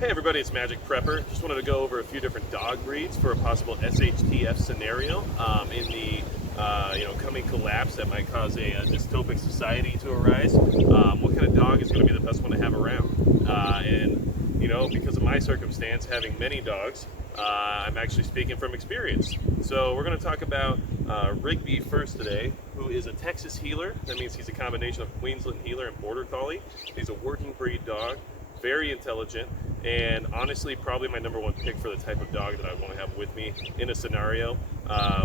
Hey everybody, it's Magic Prepper. Just wanted to go over a few different dog breeds for a possible SHTF scenario in the coming collapse that might cause a dystopic society to arise. What kind of dog is going to be the best one to have around? Because of my circumstance, having many dogs, I'm actually speaking from experience. So we're going to talk about Rigby first today, who is a Texas Heeler. That means he's a combination of Queensland Heeler and Border Collie. He's a working breed dog, very intelligent, and honestly probably my number one pick for the type of dog that I want to have with me in a scenario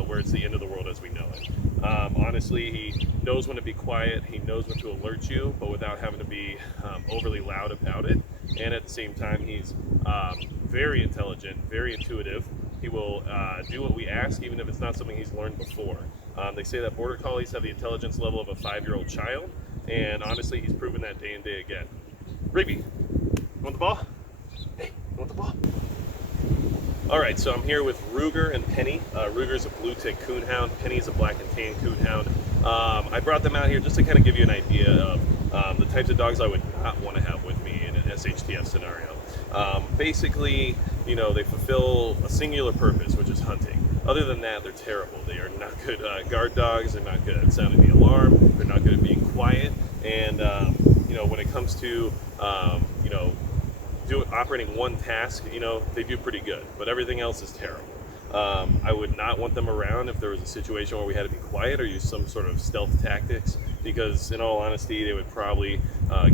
where it's the end of the world as we know it. Honestly, he knows when to be quiet, he knows when to alert you, but without having to be overly loud about it. And at the same time, he's very intelligent, very intuitive. He will do what we ask, even if it's not something he's learned before. They say that Border Collies have the intelligence level of a 5-year-old child, and honestly, he's proven that day and day again. Rigby, you want the ball? Hey, you want the ball? All right, so I'm here with Ruger and Penny. Ruger's a blue tick coonhound. Penny's a black and tan coonhound. I brought them out here just to kind of give you an idea of the types of dogs I would not want to have with me in an SHTF scenario. Basically, they fulfill a singular purpose, which is hunting. Other than that, they're terrible. They are not good guard dogs. They're not good at sounding the alarm. They're not good at being quiet. And when it comes to operating one task, they do pretty good, but everything else is terrible. I would not want them around if there was a situation where we had to be quiet or use some sort of stealth tactics, because in all honesty, they would probably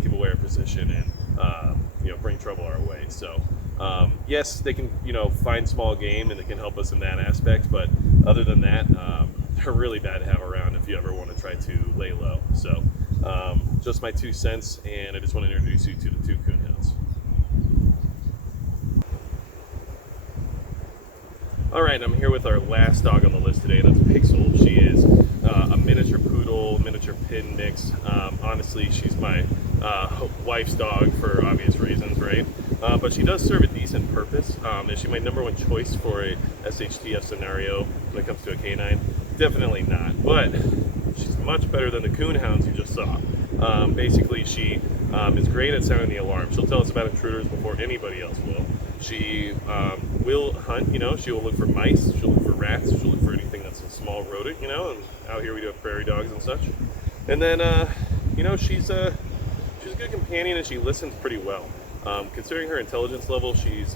give away our position and bring trouble our way. So yes, they can find small game and they can help us in that aspect, but other than that, they're really bad to have around if you ever want to try to lay low. So just my 2 cents, and I just want to introduce you to the two coonhounds. All right, I'm here with our last dog on the list today, and that's Pixel. She is a miniature poodle, miniature pin mix. Honestly, she's my wife's dog for obvious reasons, right? But she does serve a decent purpose. Is she my number one choice for a SHTF scenario when it comes to a canine? Definitely not, but she's much better than the coonhounds you just saw. Basically, she is great at sounding the alarm. She'll tell us about intruders before anybody else will. She will hunt, she will look for mice, she'll look for rats, she'll look for anything that's a small rodent, and out here we do have prairie dogs and such. And then, she's a good companion and she listens pretty well. Considering her intelligence level, she's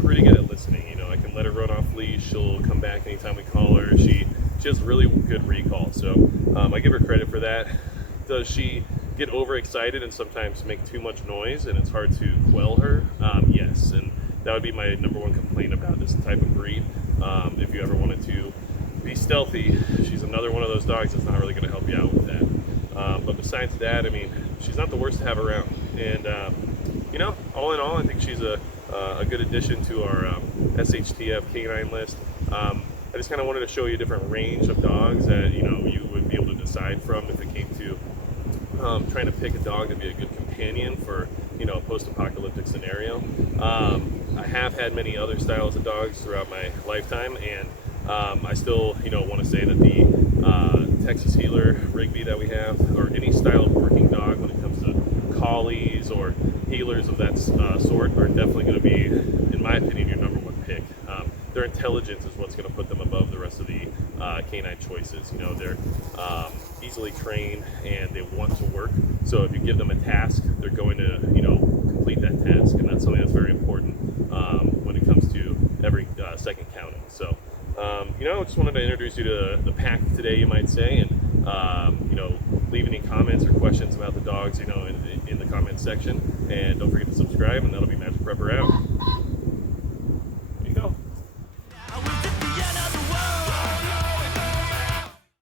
pretty good at listening. I can let her run off leash, she'll come back anytime we call her. She has really good recall, so I give her credit for that. Does she get overexcited and sometimes make too much noise and it's hard to quell her? Yes, and that would be my number one complaint about this type of breed. If you ever wanted to be stealthy, she's another one of those dogs that's not really going to help you out with that. But besides that, she's not the worst to have around. And all in all, I think she's a good addition to our SHTF canine list. I just kind of wanted to show you a different range of dogs that you would be able to decide from if it came to trying to pick a dog to be a good companion for a post-apocalyptic scenario. I have had many other styles of dogs throughout my lifetime, and I still want to say that the Texas Heeler Rigby that we have, or any style of working dog when it comes to collies or healers of that sort, are definitely going to be, in my opinion, your number one pick. Their intelligence is what's going to put them above the rest of the canine choices. They're easily trained and they want to work. So if you give them a task, they're going to complete that task, and that's something that's very important when it comes to every second counting. So just wanted to introduce you to the pack today, you might say, and leave any comments or questions about the dogs in the comments section, and don't forget to subscribe, and that'll be magic.